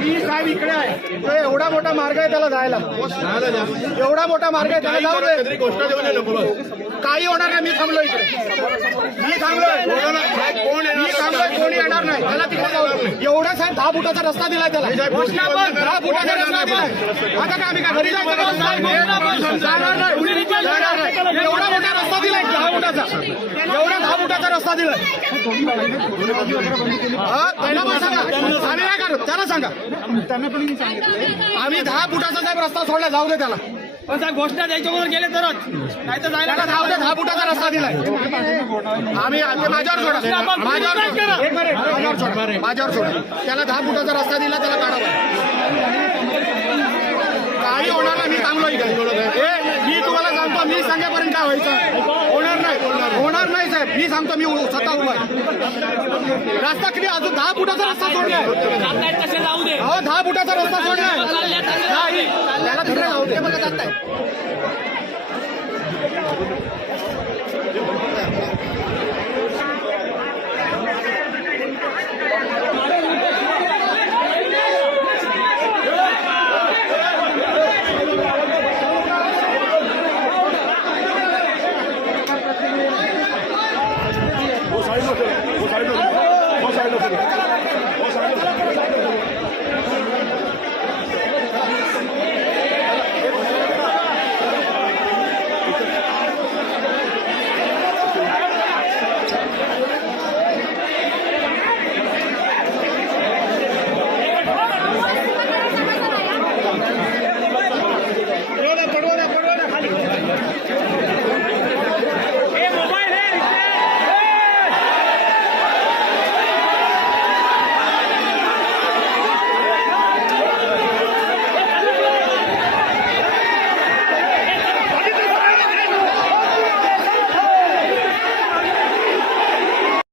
मी साहेब इकडे आहे. तो एवढा मोठा मार्ग आहे त्याला जायला. एवढा मोठा मार्ग आहे त्याला जाऊ दे. काही होणार नाही मी थांबलो इकडे. मी थांबलोय? मी थांबलोय कोणी येणार नाही. त्याला तिकडे जाऊ. एवढा साहेब दहा फुटाचा रस्ता दिलाय त्याला. दहा फुटाचा रस्ता दिलाय. आता काय आम्ही काय घरी का? जाणार नाही. एवढा मोठा रस्ता दिलाय दहा फुटाचा. फुटाचा रस्ता दिलाय. त्यांना पण सांगा. आम्ही काय करू? त्याला सांगा. आम्ही दहा फुटाचा साहेब रस्ता सोडला जाऊ दे त्याला. पण साहेब घोषणा द्यायच्या गेले तरच. नाही तर जायला त्याला दहा दहा फुटाचा रस्ता दिलाय. आम्ही माझ्यावर सोडा. माझ्यावर सोडा. माझ्यावर सोडा. माझ्यावर सोडा. त्याला दहा फुटाचा रस्ता दिला त्याला काढावा काही होणार नाही मी थांबलो इकडे मी तुम्हाला सांगतो मी सांगेपर्यंत काय व्हायचं होणार नाही होणार नाही साहेब मी सांगतो मी स्वतः उभा आहे. रस्ता किती अजून दहा फुटाचा रस्ता सोडलाय हो दहा फुटाचा रस्ता सोडलाय नाही त्याला तिकडे जाऊ दे. সাইড ও সাইড ও সাইড ও